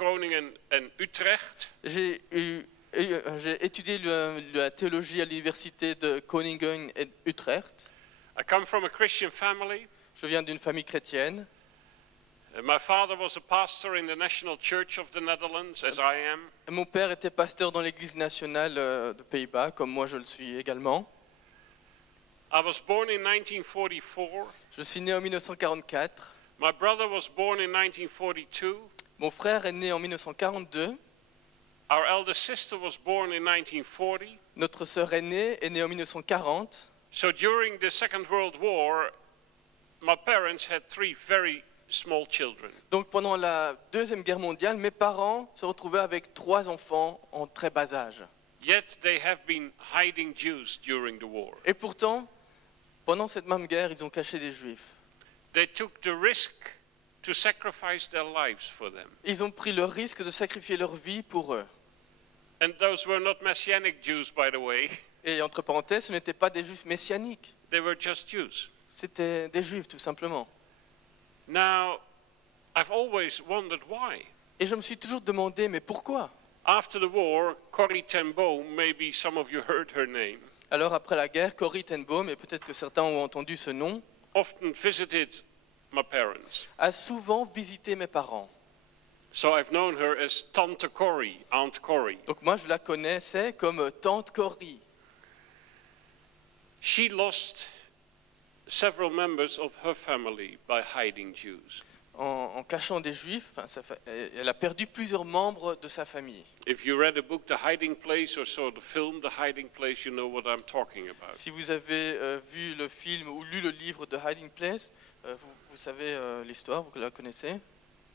Groningen en Utrecht. J'ai étudié la théologie à l'université de Groningen et Utrecht. I come from a Christian family. Je viens d'une famille chrétienne. My father was a pastor in the National Church of the Netherlands, as I am. Mon père était pasteur dans l'église nationale de Pays-Bas, comme moi je le suis également. I was born in 1944. Je suis né en 1944. My brother was born in 1942. Mon frère est né en 1942. Our elder sister was born in 1940. Notre sœur aînée est née en 1940. So during the Second World War, my parents had 3 very small children. Donc pendant la Deuxième Guerre mondiale, mes parents se retrouvaient avec 3 enfants en très bas âge. Yet they have been hiding Jews during the war. Et pourtant, pendant cette même guerre, ils ont caché des Juifs. They took the risk to sacrifice their lives for them. Ils ont pris le risque de sacrifier leur vie pour eux. And those were not Messianic Jews, by the way. Et entre parenthèses, ce n'étaient pas des Juifs messianiques. They were just Jews. C'était des Juifs, tout simplement. Now, I've always wondered why. Et je me suis toujours demandé, mais pourquoi ? After the war, Corrie ten Boom, maybe some of you heard her name, Alors après la guerre, Corrie ten Boom, et peut-être que certains ont entendu ce nom, often visited my parents. a souvent visité mes parents. So I've known her as Tante Corrie, Aunt Corrie. Donc moi, je la connaissais comme Tante Corrie. She lost several members of her family by hiding Jews. En cachant des Juifs, elle a perdu plusieurs membres de sa famille. If you read the book The Hiding Place or saw the film The Hiding Place, you know what I'm talking about. Si vous avez vu le film ou lu le livre de Hiding Place, vous savez l'histoire, vous la connaissez.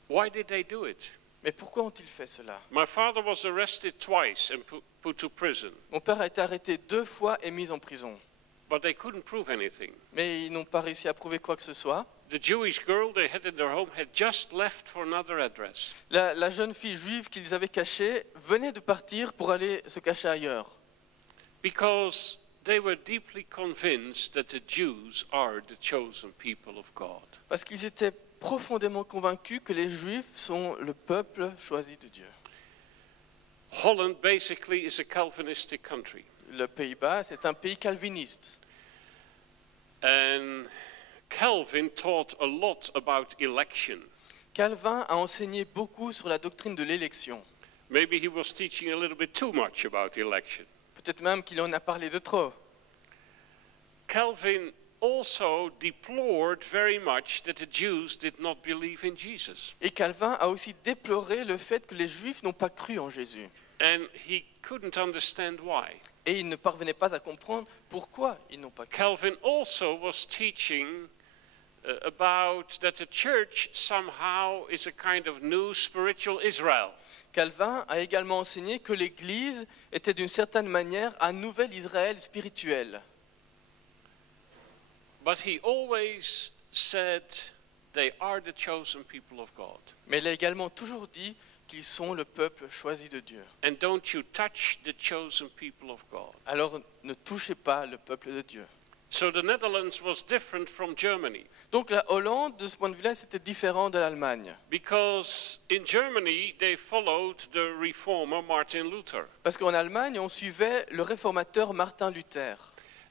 Why did they do it? Mais pourquoi ont-ils fait cela ? My father was arrested twice and put to prison, Mon père a été arrêté 2 fois et mis en prison. but they couldn't prove anything. Mais ils n'ont pas réussi à prouver quoi que ce soit. The Jewish girl they had in their home had just left for another address. La jeune fille juive qu'ils avaient cachée venait de partir pour aller se cacher ailleurs. Because they were deeply convinced that the Jews are the chosen people of God. Parce qu'ils étaient profondément convaincus que les Juifs sont le peuple choisi de Dieu. Holland basically is a Calvinistic country. Le Pays-Bas, c'est un pays calviniste. And Calvin taught a lot about election. Calvin a enseigné beaucoup sur la doctrine de l'élection. Maybe he was teaching a little bit too much about election. Peut-être même qu'il en a parlé de trop. Calvin also deplored very much that the Jews did not believe in Jesus. Et Calvin a aussi déploré le fait que les Juifs n'ont pas cru en Jésus. And he couldn't understand why. Et il ne parvenait pas à comprendre pourquoi ils n'ont pas cru. Calvin also was teaching about that the church somehow is a kind of new spiritual Israel. Calvin a également enseigné que l'Église était d'une certaine manière un nouvel Israël spirituel. But he always said they are the chosen people of God. Mais il a également toujours dit qu'ils sont le peuple choisi de Dieu. And don't you touch the chosen people of God. Alors ne touchez pas le peuple de Dieu. So the Netherlands was different from Germany. Donc la Hollande, de ce point de vue-là, c'était différent de l'Allemagne. Because in Germany they followed the reformer Martin Luther. Parce qu'en Allemagne, on suivait le réformateur Martin Luther.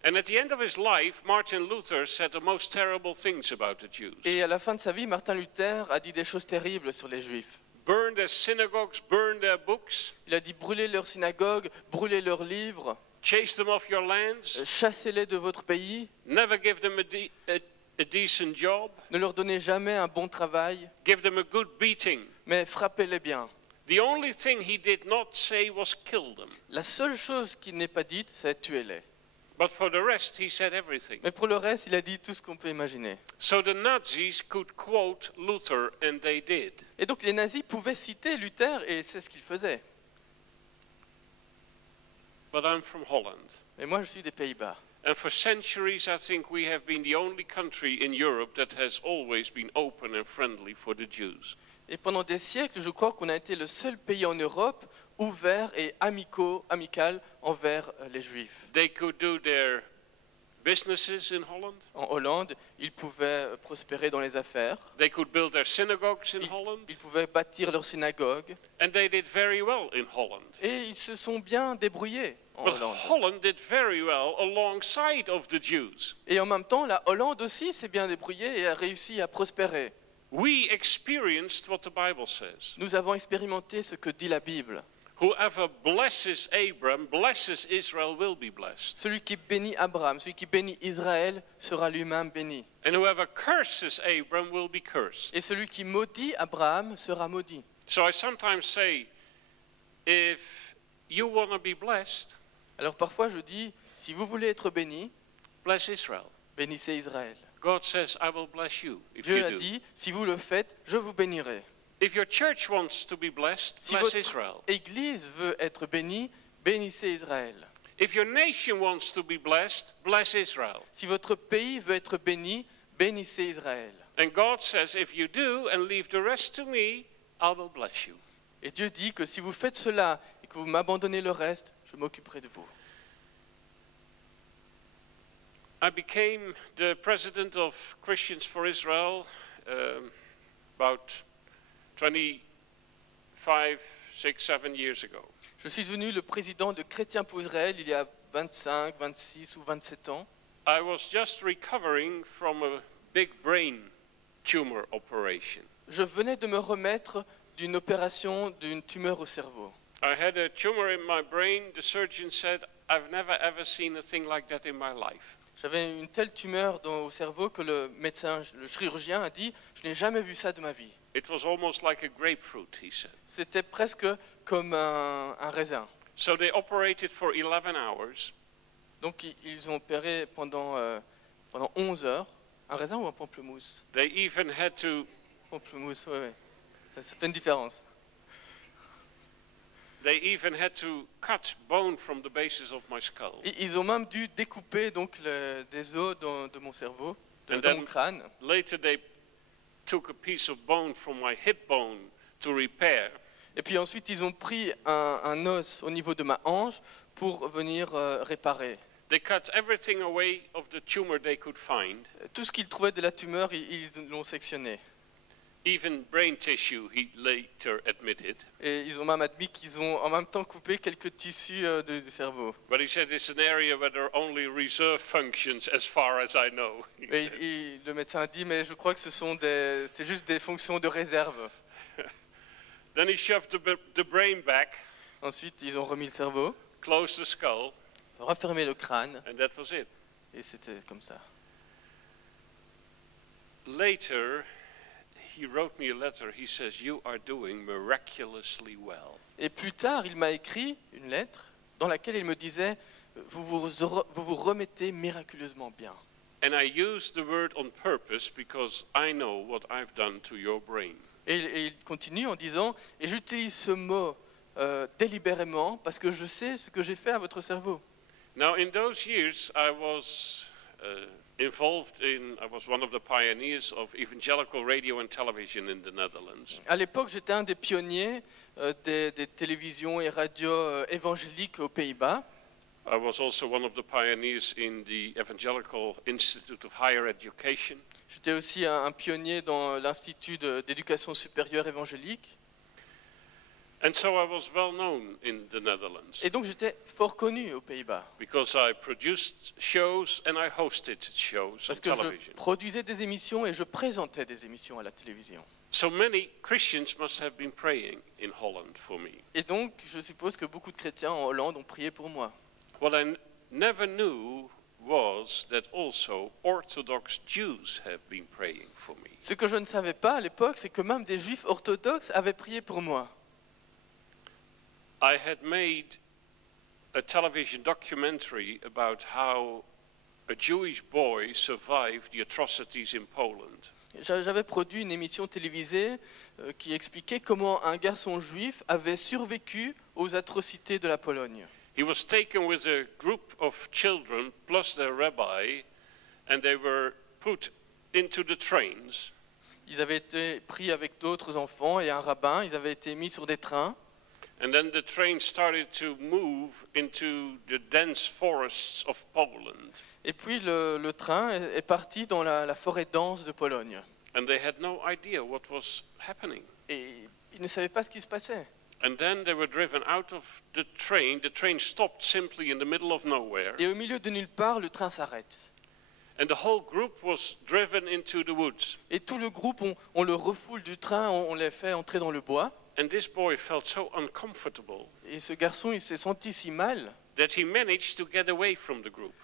And at the end of his life, Martin Luther said the most terrible things about the Jews. Et à la fin de sa vie, Martin Luther a dit des choses terribles sur les Juifs. Burn their synagogues, burn their books, Il a dit brûlez leurs synagogues, brûlez leurs livres, chase them off your lands, chassez-les de votre pays, never give them a decent job, ne leur donnez jamais un bon travail, give them a good beating. mais frappez-les bien. The only thing he did not say was kill them. La seule chose qu'il n'ait pas dite, c'est tuez-les. But for the rest, he said everything. Mais pour le reste, il a dit tout ce qu'on peut imaginer. So the Nazis could quote Luther, and they did. Et donc les nazis pouvaient citer Luther, et c'est ce qu'ils faisaient. But I'm from Holland. Mais moi, je suis des Pays-Bas. And for centuries, I think we have been the only country in Europe that has always been open and friendly for the Jews. Et pendant des siècles, je crois qu'on a été le seul pays en Europe ouvert et amical envers les Juifs. They could do their businesses in Holland. En Hollande, ils pouvaient prospérer dans les affaires. They could build their synagogues in Holland. Ils pouvaient bâtir leur synagogue. And they did very well in Holland. Et ils se sont bien débrouillés en But Hollande. Holland did very well alongside of the Jews. Et en même temps, la Hollande aussi s'est bien débrouillée et a réussi à prospérer. We experienced what the Bible says. Nous avons expérimenté ce que dit la Bible. Whoever blesses Abram, blesses Israel, will be blessed. Celui qui bénit Abraham, celui qui bénit Israël sera lui-même béni. And whoever curses Abram will be cursed. Et celui qui maudit Abraham sera maudit. So I sometimes say, if you want to be blessed, Alors parfois je dis, si vous voulez être béni, bless Israel. bénissez Israël. God says, I will bless you if Dieu you a do. dit, si vous le faites, je vous bénirai. If your church wants to be blessed, Si bless votre Israel. Église veut être bénie, bénissez Israël. If your nation wants to be blessed, bless Israel. Si votre pays veut être béni, bénissez Israël. And God says, if you do and leave the rest to me, I will bless you. Et Dieu dit que si vous faites cela et que vous m'abandonnez le reste, je m'occuperai de vous. I became the president of Christians for Israel about 25, 6, 7 years ago. Je suis devenu le président de Chrétiens pour Israël il y a 25, 26 ou 27 ans. I was just recovering from a big brain tumor operation. Je venais de me remettre d'une opération d'une tumeur au cerveau. I had a tumor in my brain. The surgeon said, I've never ever seen a thing like that in my life. J'avais une telle tumeur au cerveau que le médecin, le chirurgien a dit « Je n'ai jamais vu ça de ma vie It was almost like a grapefruit, he said. ». C'était presque comme un raisin. So they operated for 11 hours. Donc ils ont opéré pendant 11 heures. Un raisin ou un pamplemousse? They even had to Pamplemousse, oui. Ça fait une différence. They even had to cut bone from the bases of my skull. Ils ont même dû découper donc des os de mon cerveau, And dans then- mon crâne. Later they took a piece of bone from my hip bone to repair. Et puis ensuite, ils ont pris un os au niveau de ma hanche pour venir réparer. They cut everything away of the tumor they could find, Tout ce qu'ils trouvaient de la tumeur, ils l'ont sectionné. even brain tissue, he later admitted. Et ils ont même admis qu'ils ont en même temps coupé quelques tissus du cerveau. But he said it's an area where there are only reserve functions as far as I know. he Et said. le médecin a dit, mais je crois que c'est juste des fonctions de réserve. Then he shoved the brain back, Ensuite, ils ont remis le cerveau, closed the skull, refermé le crâne, and that was it. et c'était comme ça. Later, he wrote me a letter. He says, "You are doing miraculously well." Et plus tard, il m'a écrit une lettre dans laquelle il me disait, vous vous remettez miraculeusement bien. And I use the word on purpose because I know what I've done to your brain. Et il continue en disant, et j'utilise ce mot délibérément parce que je sais ce que j'ai fait à votre cerveau. Now, in those years, I was I was one of the pioneers of evangelical radio and television in the Netherlands. À l'époque, j'étais un des pionniers des télévisions et radios évangéliques aux Pays-Bas. I was also one of the pioneers in the Evangelical Institute of Higher Education. J'étais aussi un pionnier dans l'Institut d'éducation supérieure évangélique. And so I was well known in the Netherlands Et donc j'étais fort connu aux Pays-Bas. because I produced shows and I hosted shows on Parce que je television. produisais des émissions et je présentais des émissions à la télévision. So many Christians must have been praying in Holland for me. Et donc je suppose que beaucoup de chrétiens en Hollande ont prié pour moi. What I never knew was that also Orthodox Jews have been praying for me. Ce que je ne savais pas à l'époque, c'est que même des juifs orthodoxes avaient prié pour moi. I had made a television documentary about how a Jewish boy survived the atrocities in Poland. J'avais produit une émission télévisée qui expliquait comment un garçon juif avait survécu aux atrocités de la Pologne. He was taken with a group of children plus their rabbi, and they were put into the trains. Ils avaient été pris avec d'autres enfants et un rabbin, ils avaient été mis sur des trains. And then the train started to move into the dense forests of Poland. Et puis le train est parti dans la forêt dense de Pologne. And they had no idea what was happening. Et ils ne savaient pas ce qui se passait. And then they were driven out of the train. The train stopped simply in the middle of nowhere. Et au milieu de nulle part, le train s'arrête. And the whole group was driven into the woods. Et tout le groupe, on le refoule du train, on les fait entrer dans le bois. And this boy felt so uncomfortable Et ce garçon, il s'est senti si mal that he managed to get away from the group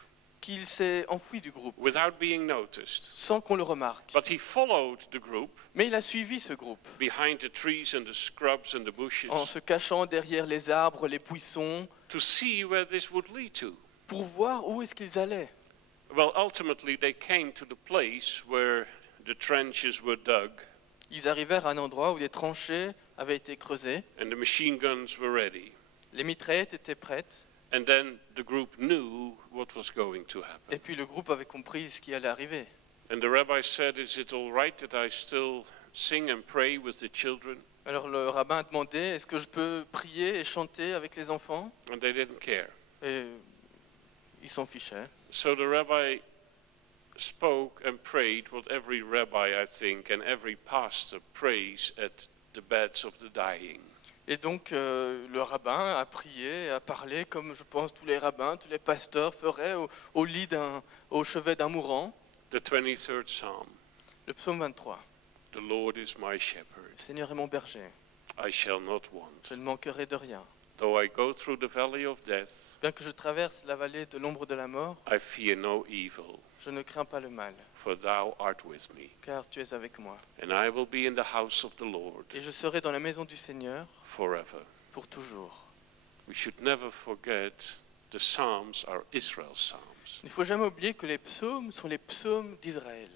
qu'il s'est enfui du groupe, without being noticed. sans qu'on le remarque. But he followed the group Mais il a suivi ce groupe, behind the trees and the scrubs and the bushes en se cachant derrière les arbres, les buissons, to see where this would lead to. pour voir où est-ce qu'ils allaient. Well, ultimately they came to the place where the trenches were dug Ils arrivèrent à un endroit où des tranchées avaient été creusées, and the machine guns were ready. les mitraillettes étaient prêtes, And then the group knew what was going to happen. et puis le groupe avait compris ce qui allait arriver. And the rabbi said, "Is it all right that I still sing and pray with the children?" Alors le rabbin a demandé, est-ce que je peux prier et chanter avec les enfants? And they didn't care. Et ils s'en fichaient. So the rabbi spoke and prayed what every rabbi, I think, and every pastor prays at the beds of the dying. Et donc le rabbin a prié, a parlé comme je pense tous les rabbins, tous les pasteurs feraient au chevet d'un mourant. The 23rd Psalm. Le psaume 23. The Lord is my shepherd. Le Seigneur est mon berger, I shall not want. je ne manquerai de rien. Though I go through the valley of death, Bien que je traverse la vallée de l'ombre de la mort, I fear no evil, je ne crains pas le mal, for thou art with me. car tu es avec moi. And I will be in the house of the Lord Et je serai dans la maison du Seigneur forever. pour toujours. We should never forget the Psalms are Israel's Psalms. Il ne faut jamais oublier que les psaumes sont les psaumes d'Israël.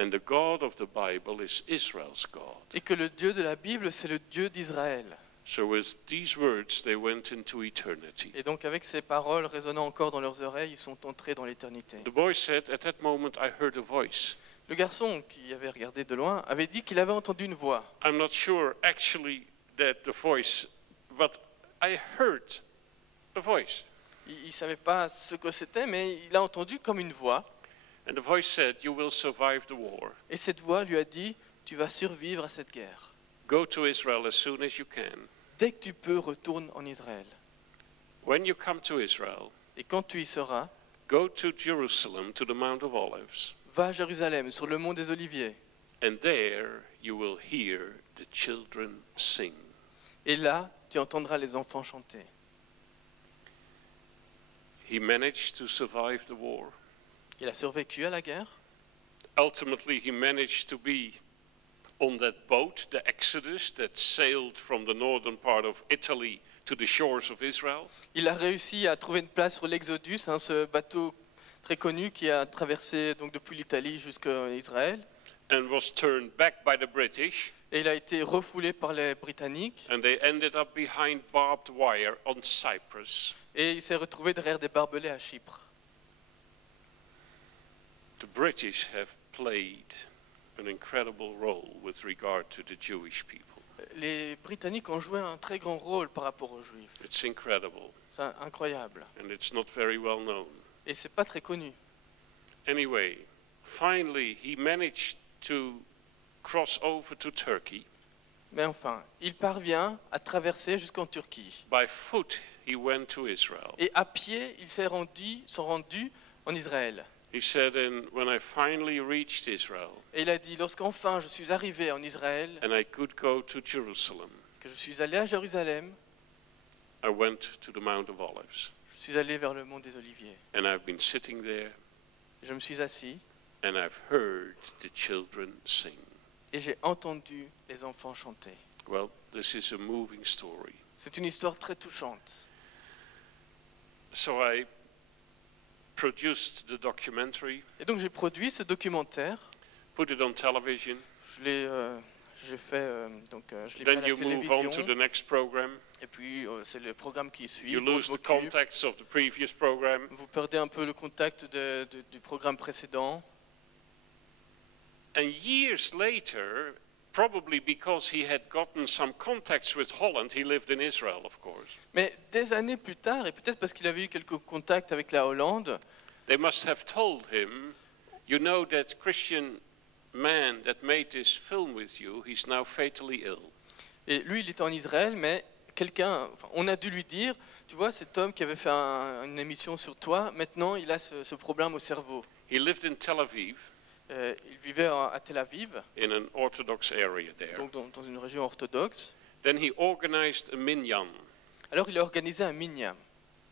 And the God of the Bible is Israel's God. Et que le Dieu de la Bible, c'est le Dieu d'Israël. So with these words they went into eternity. Et donc avec ces paroles résonnant encore dans leurs oreilles, ils sont entrés dans l'éternité. The boy said, "At that moment I heard a voice." Le garçon qui avait regardé de loin avait dit qu'il avait entendu une voix. I'm not sure actually that the voice, but I heard a voice. Il ne savait pas ce que c'était, mais il a entendu comme une voix. And the voice said, "You will survive the war. Et cette voix lui a dit, tu vas survivre à cette guerre. Go to Israel as soon as you can. Dès que tu peux, retourne en Israël. When you come to Israel, Et quand tu y seras, go to Jerusalem, to the Mount of Olives, va à Jérusalem, sur le mont des Oliviers. and there you will hear the children sing." Et là, tu entendras les enfants chanter. He managed to survive the war. Il a survécu à la guerre. Ultimately, he managed to be on that boat, the Exodus, that sailed from the northern part of Italy to the shores of Israel. Il a réussi à trouver une place sur l'Exodus, ce bateau très connu qui a traversé donc depuis l'Italie jusqu'à Israël. And was turned back by the British, Et il a été refoulé par les Britanniques. and they ended up behind barbed wire on Cyprus. Et il s'est retrouvé derrière des barbelés à Chypre. The British have played an incredible role with regard to the Jewish people. Les Britanniques ont joué un très grand rôle par rapport aux Juifs. It's incredible, C'est incroyable. and it's not very well known. Et c'est pas très connu. Anyway, finally, he managed to cross over to Turkey. Mais enfin, il parvient à traverser jusqu'en Turquie. By foot, he went to Israel. Et à pied, ils sont rendus en Israël. He said, "And when I finally reached Israel, Et il a dit, lorsqu'enfin je suis arrivé en Israël, and I could go to Jerusalem, que je suis allé à Jérusalem, I went to the Mount of Olives. je suis allé vers le mont des Oliviers. And I've been sitting there, Je me suis assis and I've heard the children sing." et j'ai entendu les enfants chanter. Well, this is a moving story. C'est une histoire très touchante. So I produced the documentary, Et donc j'ai produit ce documentaire. put it on television. Je l'ai fait à Then la you move on to the télévision. next program. Et puis c'est le programme qui suit. You dont lose je the m'occupe. context of the previous program. Vous perdez un peu le contact du programme précédent. And years later, probably because he had gotten some contacts with Holland, he lived in Israel, of course. Mais des années plus tard, et peut-être parce qu'il avait eu quelques contacts avec la Hollande, They must have told him, you know that Christian man that made this film with you, he's now fatally ill. et lui il était en Israël, mais on a dû lui dire, tu vois, cet homme qui avait fait une émission sur toi, maintenant il a ce problème au cerveau. He lived in Tel Aviv, Il vivait à Tel Aviv, in an Orthodox area there. donc dans une région orthodoxe. Then he organized a minyan, Alors il a organisé un minyan,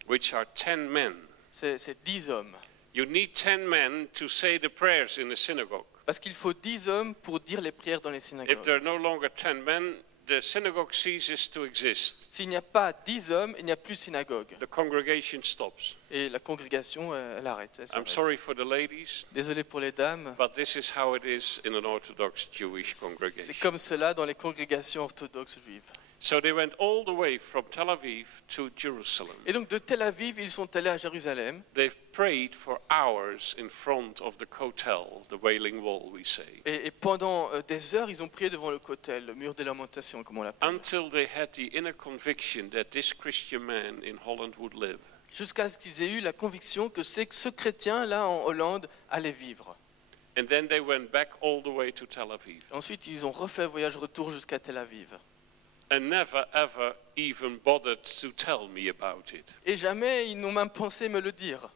which are 10 men. c'est 10 hommes. You need 10 men to say the prayers in the synagogue. Parce qu'il faut 10 hommes pour dire les prières dans les If synagogues. there are no longer 10 men, the synagogue ceases to exist. S'il n'y a pas 10 hommes, il n'y a plus de synagogue. The congregation stops. Et la congrégation, elle arrête. Elle I'm s'arrête. sorry for the ladies, Désolé pour les dames. but this is how it is in an Orthodox Jewish C'est congregation. comme cela dans les congrégations orthodoxes juives. So they went all the way from Tel Aviv to Jerusalem. Et donc de Tel Aviv, ils sont allés à Jérusalem. They've prayed for hours in front of the kotel, the Wailing Wall, we say, Et pendant des heures, ils ont prié devant le kotel, le mur des lamentations, comme on l'appelle. until they had the inner conviction that this Christian man in Holland would live. Jusqu'à ce qu'ils aient eu la conviction que c'est que ce chrétien-là en Hollande allait vivre. And then they went back all the way to Tel Aviv. Ensuite, ils ont refait voyage retour jusqu'à Tel Aviv. And never ever even bothered to tell me about it. Et jamais ils n'ont même pensé me le dire.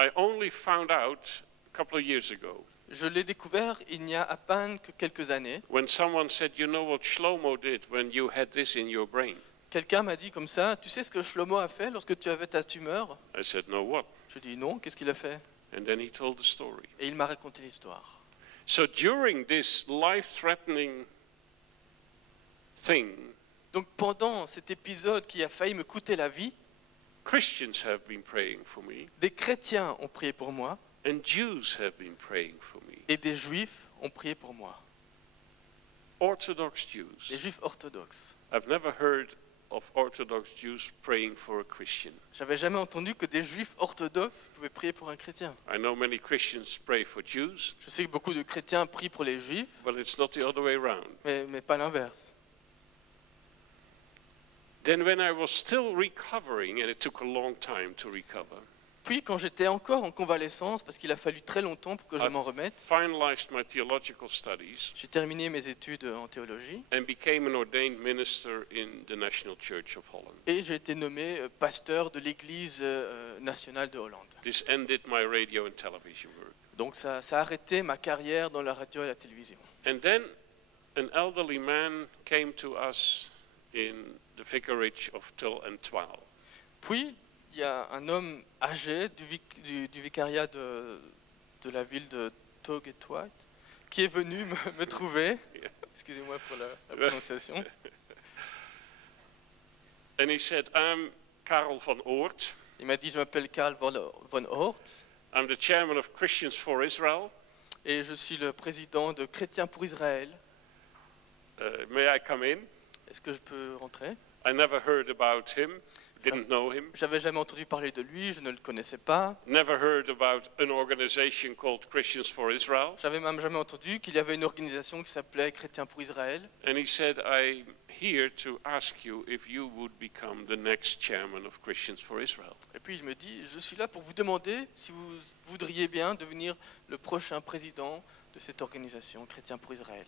I only found out a couple of years ago Je l'ai découvert il n'y a à peine que quelques années. when someone said, you know what Shlomo did when you had this in your brain? Quelqu'un m'a dit comme ça, tu sais ce que Shlomo a fait lorsque tu avais ta tumeur? I said, no, what? Je dis non, qu'est-ce qu'il a fait? And then he told the story. Et il m'a raconté l'histoire. So during this life-threatening thing, Donc pendant cet épisode qui a failli me coûter la vie, Christians have been praying for me, des chrétiens ont prié pour moi and Jews have been praying for me. et des juifs ont prié pour moi. Orthodox Les Jews. juifs orthodoxes. I've never heard of Orthodox Jews praying for a Christian. J'avais jamais entendu que des juifs orthodoxes pouvaient prier pour un chrétien. I know many Christians pray for Jews, Je sais que beaucoup de chrétiens prient pour les juifs, but it's not the other way around. mais pas l'inverse. Then when I was still recovering, and it took a long time to recover, Puis quand j'étais encore en convalescence, parce qu'il a fallu très longtemps pour que je m'en remette, finalized my theological studies j'ai terminé mes études en théologie and became an ordained minister in the National Church of Holland. et j'ai été nommé pasteur de l'Église nationale de Hollande. This ended my radio and television work. Donc ça a arrêté ma carrière dans la radio et la télévision. And then an elderly man came to us in the vicarage of Tull and Twal. Puis il y a un homme âgé du vicariat de la ville de Tog et Twat qui est venu me trouver. Excusez-moi pour la prononciation. And he said, I'm Karel van Oort. Il m'a dit, je m'appelle Karl von Oort I'm the chairman of Christians for Israel. et je suis le président de Chrétiens pour Israël. May I come in? Est-ce que je peux rentrer? I never heard about him, didn't know him. J'avais jamais entendu parler de lui, je ne le connaissais pas. Never heard about an organization called Christians for Israel. J'avais même jamais entendu qu'il y avait une organisation qui s'appelait Chrétiens pour Israël. And he said, I'm here to ask you if you would become the next chairman of Christians for Israel. Et puis il me dit, je suis là pour vous demander si vous voudriez bien devenir le prochain président de cette organisation Chrétiens pour Israël.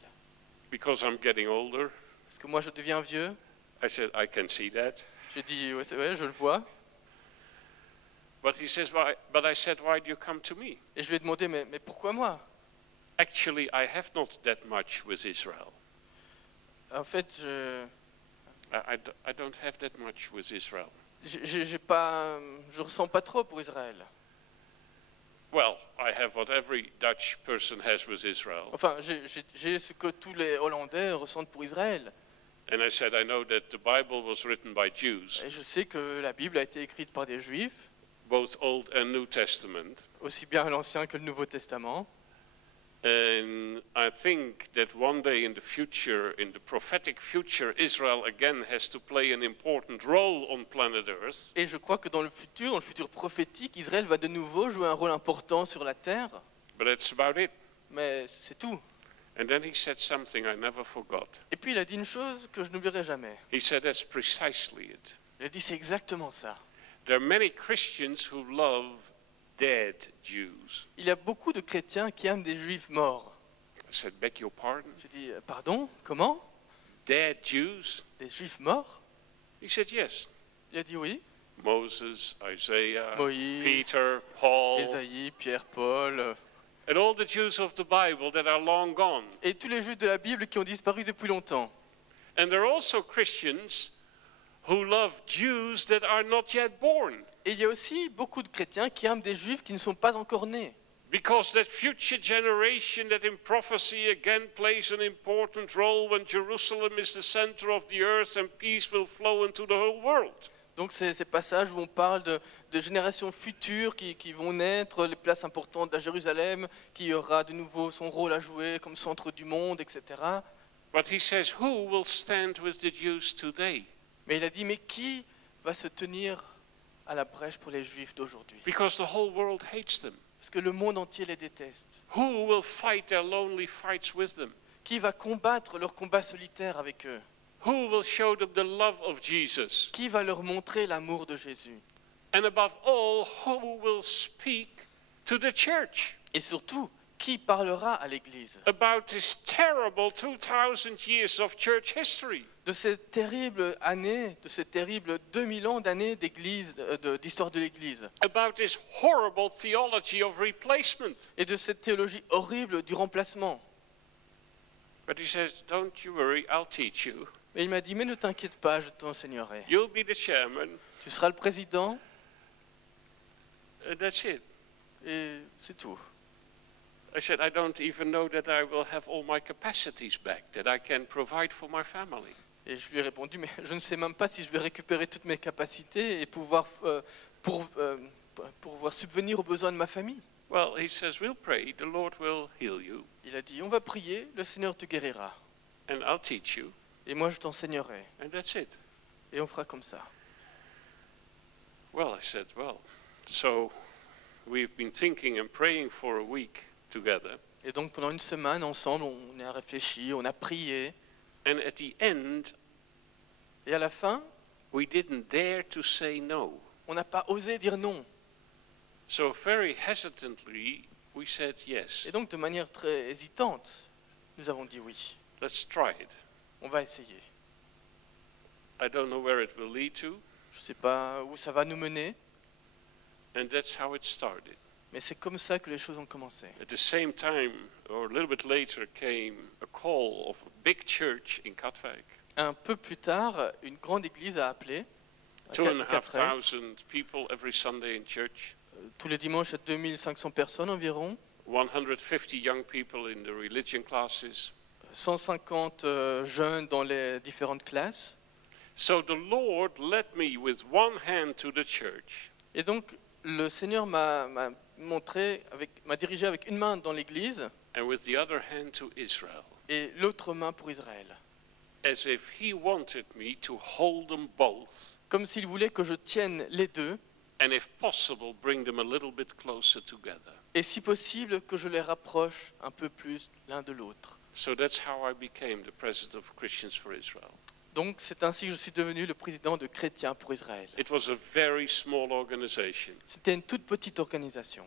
Because I'm getting older, Parce que moi je deviens vieux. I said, I can see that. J'ai dit, ouais, c'est vrai, je le vois. But he says, but I said, why do you come to me? Et je lui ai demandé, mais pourquoi moi? Actually, I have not that much with Israel. En fait, I don't have that much with Israel. je ressens pas trop pour Israël. Well, I have what every Dutch person has with Israel. Enfin, j'ai ce que tous les Hollandais ressentent pour Israël. And I said, I know that the Bible was written by Jews, Et je sais que la Bible a été écrite par des Juifs, both Old and New Testament. aussi bien l'Ancien que le Nouveau Testament. And I think that one day in the future, in the prophetic future, Israel again has to play an important role on planet Earth. Et je crois que dans le futur prophétique, Israël va de nouveau jouer un rôle important sur la terre. But that's about it. Mais c'est tout. And then he said something I never forgot. Et puis il a dit une chose que je n'oublierai jamais. He said, that's precisely it. Il a dit c'est exactement ça. There are many Christians who love dead Jews. Il y a beaucoup de chrétiens qui aiment des juifs morts. I said, beg your pardon? J'ai dit pardon, comment? Dead Jews? Des juifs morts? He said, yes. Il a dit oui. Moses, Isaiah, Moïse, Peter, Paul, Ésaïe, Pierre, Paul, and all the Jews of the Bible that are long gone. et tous les juifs de la Bible qui ont disparu depuis longtemps. And there are also Christians who love Jews that are not yet born, Et il y a aussi beaucoup de chrétiens qui aiment des juifs qui ne sont pas encore nés. because that future generation that in prophecy again plays an important role when Jerusalem is the center of the earth and peace will flow into the whole world. Donc ces passages où on parle de générations futures qui vont naître, les places importantes à Jérusalem, qui aura de nouveau son rôle à jouer comme centre du monde, etc. But he says, who will stand with the Jews today? Mais il a dit, mais qui va se tenir à la brèche pour les Juifs d'aujourd'hui? Because the whole world hates them. Parce que le monde entier les déteste. Who will fight their lonely fights with them? Qui va combattre leurs combats solitaires avec eux? Who will show them the love of Jesus? Qui va leur montrer l'amour de Jésus? And above all, who will speak to the church Et surtout, qui parlera à l'Église about this terrible 2000 years of church history? de ces terribles années, de ces terribles 2000 ans d'années d'Église, d'histoire de l'Église, About this horrible theology of replacement? et de cette théologie horrible du remplacement. But he says, don't you worry, I'll teach you. Et il m'a dit, mais ne t'inquiète pas, je t'enseignerai. You'll be the chairman, Tu seras le président, and that's it. et c'est tout. I said, I don't even know that I will have all my capacities back, that I can provide for my family. Et je lui ai répondu, mais je ne sais même pas si je vais récupérer toutes mes capacités et pouvoir subvenir aux besoins de ma famille. Well, he says, we'll pray, the Lord will heal you, Il a dit, on va prier, le Seigneur te guérira. and I'll teach you, Et moi, je t'enseignerai. and that's it. Et on fera comme ça. Well, I said, well, so we've been thinking and praying for a week together, Et donc, pendant une semaine, ensemble, on a réfléchi, on a prié. and at the end, Et à la fin, we didn't dare to say no. on n'a pas osé dire non. So very hesitantly, we said yes. Et donc, de manière très hésitante, nous avons dit oui. Let's try it. On va essayer. I don't know where it will lead to, Je ne sais pas où ça va nous mener, and that's how it started. mais c'est comme ça que les choses ont commencé. At the same time, or a little bit later, came a call of a big church in Katwijk. Un peu plus tard, une grande église a appelé, à Katwijk. 2,500 people every Sunday in church. Tous les dimanches, il y a 2500 personnes environ, 150 young people in the religion classes. 150 jeunes dans les différentes classes. So the Lord led me with one hand to the church, Et donc, le Seigneur m'a dirigé avec une main dans l'église and with the other hand to Israel, et l'autre main pour Israël. as if He wanted me to hold them both, Comme s'il voulait que je tienne les deux and if possible, bring them a little bit closer together. et si possible que je les rapproche un peu plus l'un de l'autre. So that's how I became the president of Christians for Israel. Donc c'est ainsi que je suis devenu le président de Chrétiens pour Israël. It was a very small organization. C'était une toute petite organisation.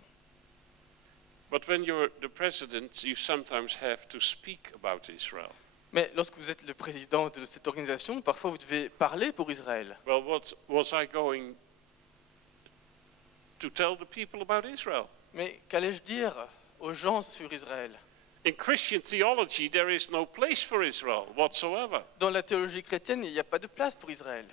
But when you're the president, you sometimes have to speak about Israel. Mais lorsque vous êtes le président de cette organisation, parfois vous devez parler pour Israël. Well, what was I going to tell the people about Israel? Mais qu'allais-je dire aux gens sur Israël? In Christian theology, there is no place for Israel whatsoever. Dans la théologie chrétienne, il n'y a pas de place pour Israël.